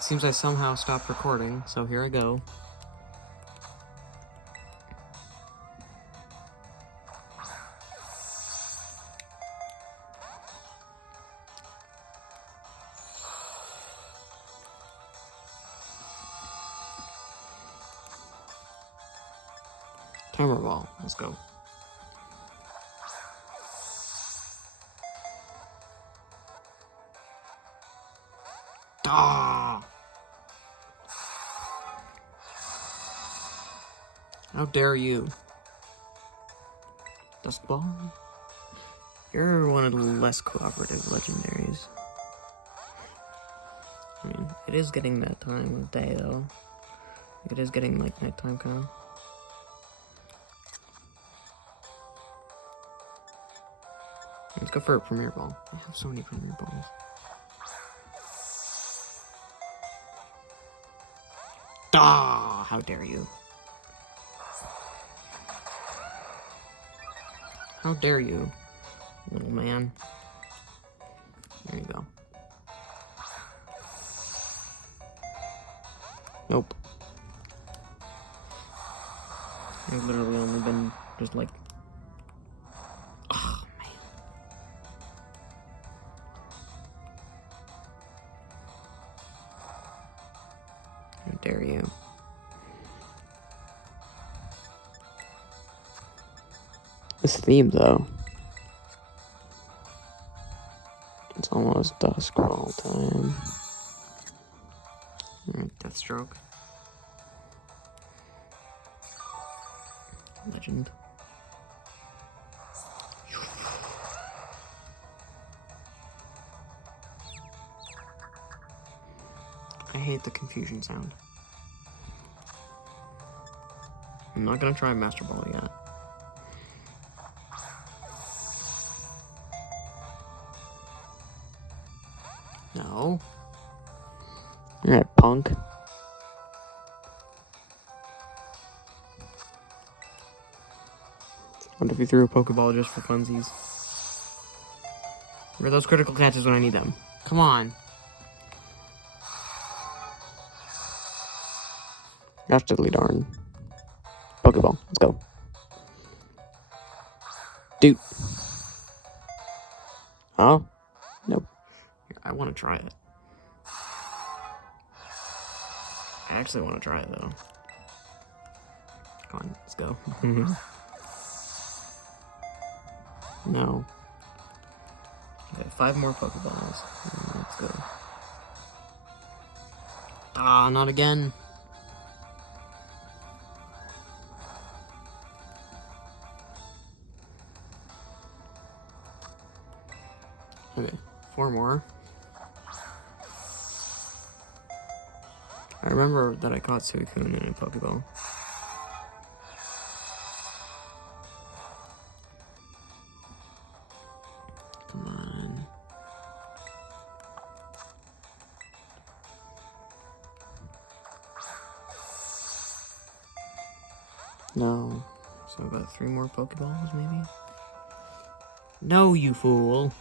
It seems I somehow stopped recording, so here I go. Timer ball, let's go. Ah! How dare you? Dusk ball? You're one of the less cooperative legendaries. I mean, it is getting that time of day, though. It is getting, like, nighttime, kind of. Let's go for a Premier Ball. I have so many Premier Balls. Ah! How dare you? How dare you, little man? There you go. Nope. I've literally only been just like... Oh, man. How dare you? This theme, though. It's almost dusk ball time. Deathstroke. Legend. I hate the confusion sound. I'm not gonna try Master Ball yet. No. Alright, punk. What if you threw a Pokeball just for funsies? Where are those critical catches when I need them? Come on. Gosh diddly darn. Pokeball, let's go. Dude. Huh? Nope. I want to try it. I actually want to try it, though. Come on, let's go. No. Okay, 5 more Pokeballs. Let's go. Ah, not again. Okay, 4 more. I remember that I caught Suicune in a Pokeball. Come on. No. So about 3 more Pokeballs, maybe? No, you fool!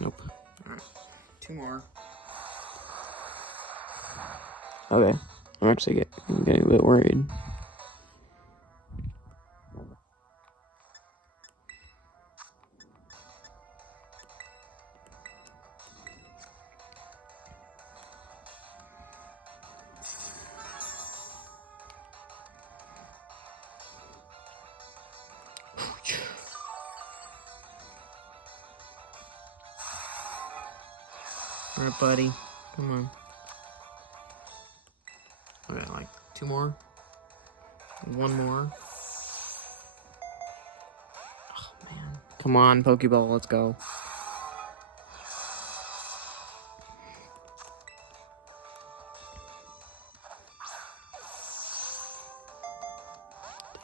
Nope. Alright. 2 more. Okay. I'm actually getting a bit worried. Alright, buddy. Come on. Okay, like 2 more. 1 more. Oh, man. Come on, Pokeball, let's go.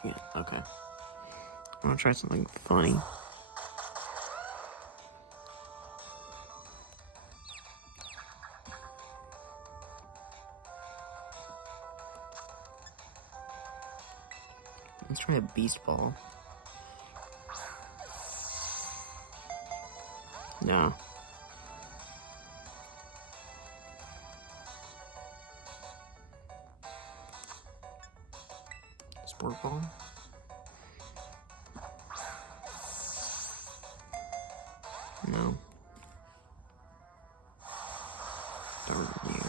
Dang it. Okay. I want to try something funny. Let's try a beast ball. No. Sport ball. No. W.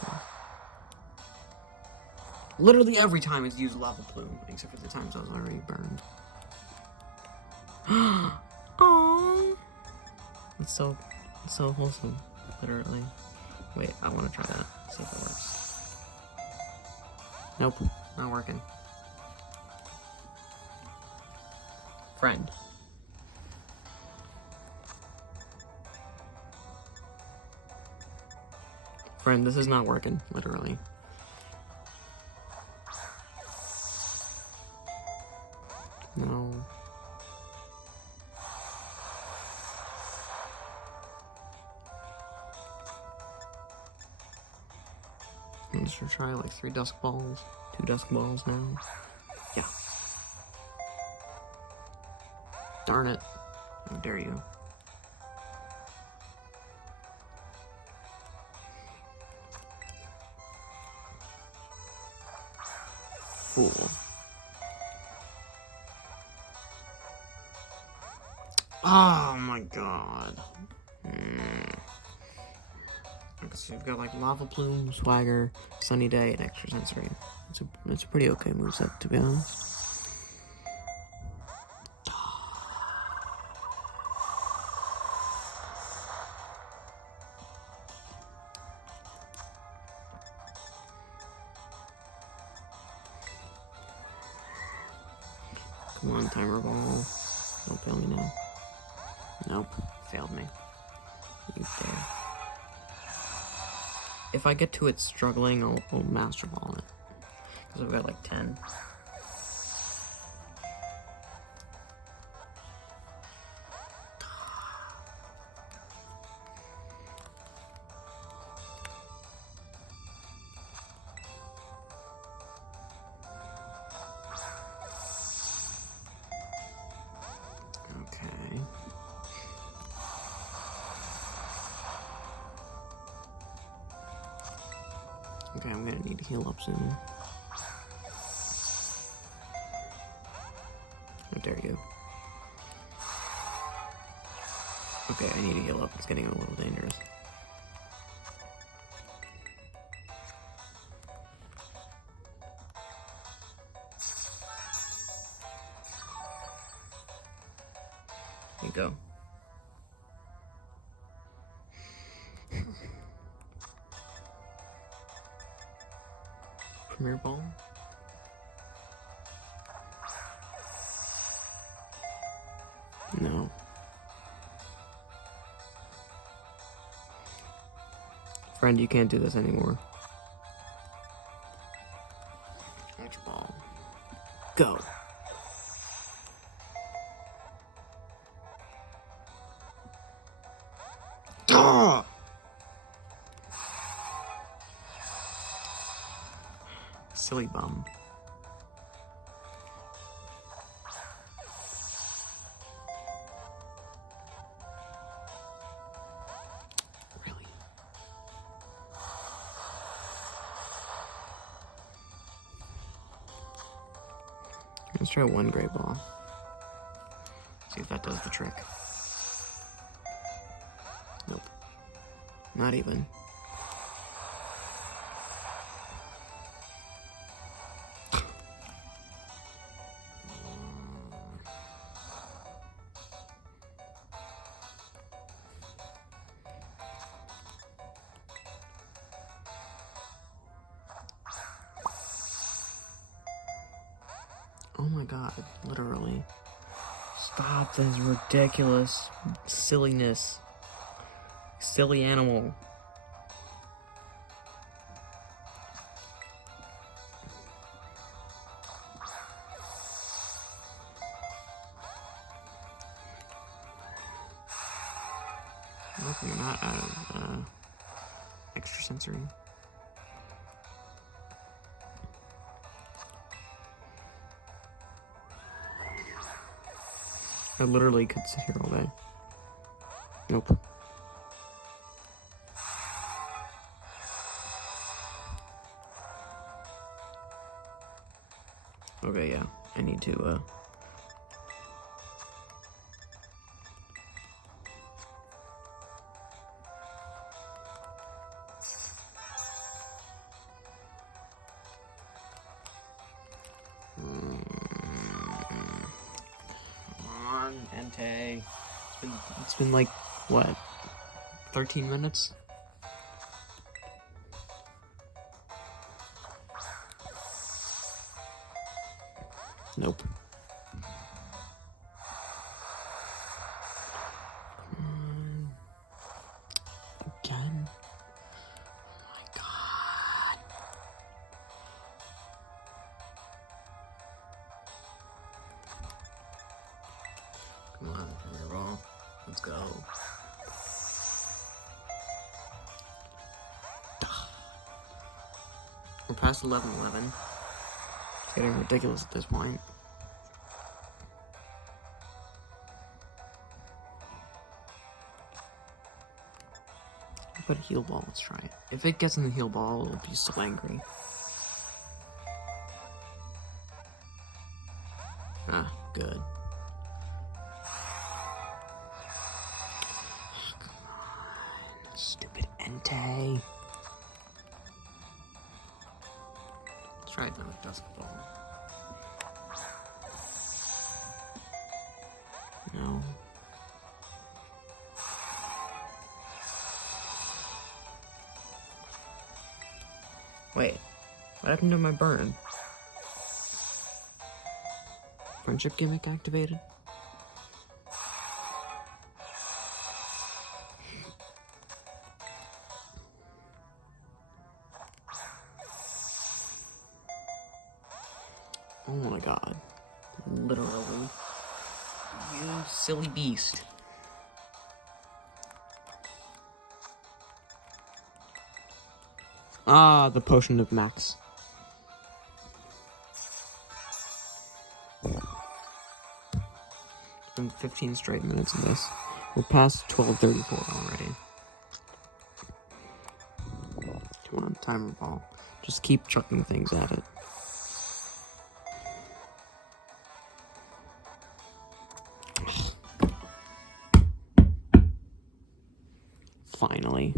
Literally every time it's used lava plume, except for the times I was already burned. Aww. It's so wholesome, literally. Wait, I want to try that. See if it works. Nope, not working. Friend. Friend, this is not working, literally. No. I'm just gonna try like 3 dusk balls, 2 dusk balls now. Yeah. Darn it. How dare you. Fool. Oh my god. Okay, so you've got like Lava Plume, Swagger, Sunny Day, and Extra Sensory. It's a pretty okay moveset, to be honest. Come on, timer ball. Don't fail me now. Nope, failed me. You dare. If I get to it struggling, I'll Master Ball it. Because I've got like 10. Okay. Okay, I'm gonna need to heal up soon. How dare you? Okay, I need to heal up. It's getting a little dangerous. Here you go. Premier Ball? No. Friend, you can't do this anymore. Ultra Ball. Go. Ah! Silly bum. Really? Let's try 1 gray ball. See if that does the trick. Nope. Not even. Oh my god, literally. Stop this ridiculous silliness. Silly animal. Nope, you're not out of extra sensory. I literally could sit here all day. Nope. Okay, yeah. I need to, Come on, Entei. It's been like, what, 13 minutes? Nope. Again? Oh my god. Come on, Thunderfang. Let's go. We're past 11:11. It's getting ridiculous at this point. Put a heal ball, let's try it. If it gets in the heal ball, it'll be so angry. Ah, good. Oh, come on, stupid Entei. Let's try it now with Dusk Ball. No. Wait, what happened to my burn? Friendship gimmick activated? Oh my god. Literally. You silly beast. Ah, the potion of max. It's been 15 straight minutes of this. We're past 12:34 already. Come on, timer ball. Just keep chucking things at it. Finally.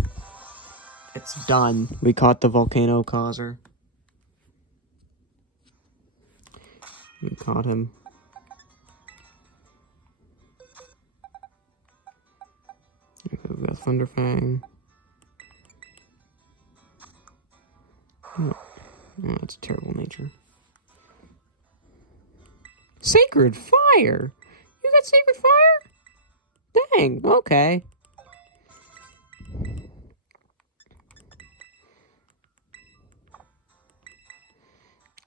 It's done. We caught the volcano causer. We caught him. Okay, we got Thunderfang. Oh, that's a terrible nature. Sacred Fire! You got Sacred Fire? Dang, okay.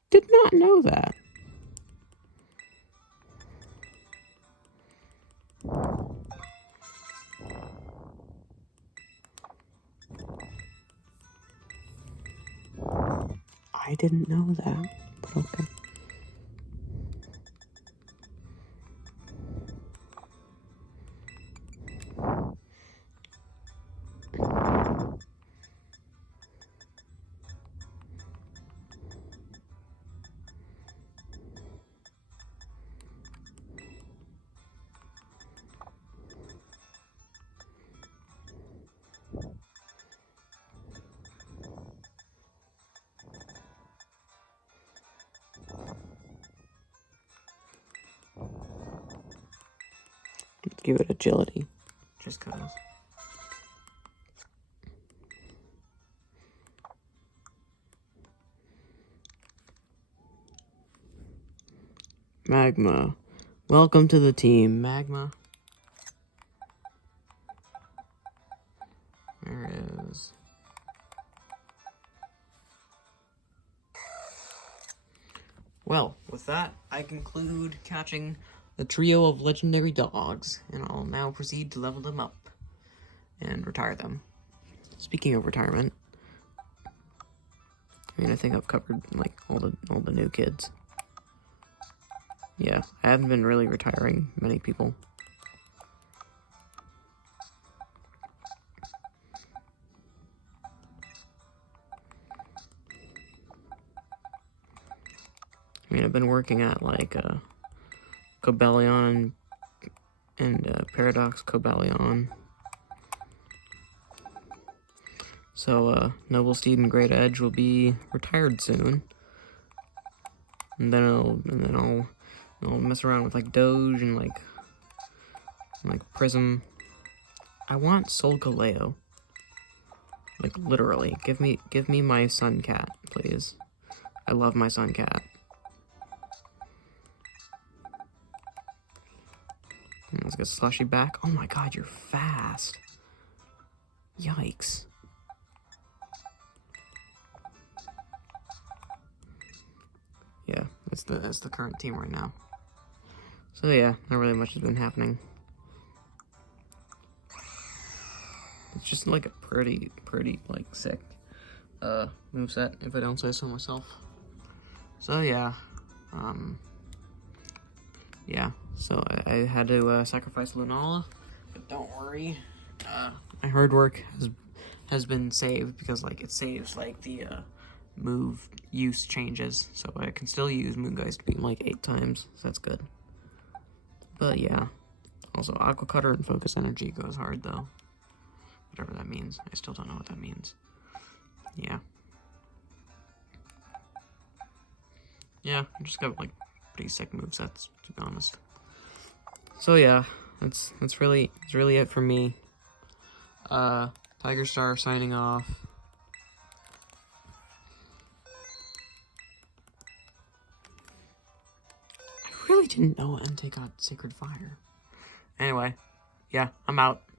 Did not know that. I didn't know that, but okay. Let's give it agility. Just cause. Magma. Welcome to the team, Magma. There it is. Well, with that, I conclude catching the trio of legendary dogs, and I'll now proceed to level them up and retire them. Speaking of retirement, I mean, I think I've covered like all the new kids. Yeah, I haven't been really retiring many people. I mean, I've been working at, like, Cobalion and Paradox Cobalion. So, Noble Steed and Great Edge will be retired soon. And then I'll mess around with, like, Doge and, like Prism. I want Solgaleo. Like, literally. Give me my Sun Cat, please. I love my Sun Cat. Let's get Slushy back. Oh my god, you're fast. Yikes. Yeah, that's the current team right now. So yeah, not really much has been happening. It's just like a pretty, like, sick moveset, if I don't say so myself. So yeah, yeah, so I had to sacrifice Lunala, but don't worry, my hard work has been saved, because, like, it saves, like, the move use changes, so I can still use Moongeist Beam like 8 times, so that's good. But yeah, also Aqua Cutter and Focus Energy goes hard though. Whatever that means. I still don't know what that means. Yeah. Yeah, I just got, like, pretty sick movesets, to be honest. So yeah, that's really it for me. Tiger Star signing off. I really didn't know Entei got Sacred Fire. Anyway, yeah, I'm out.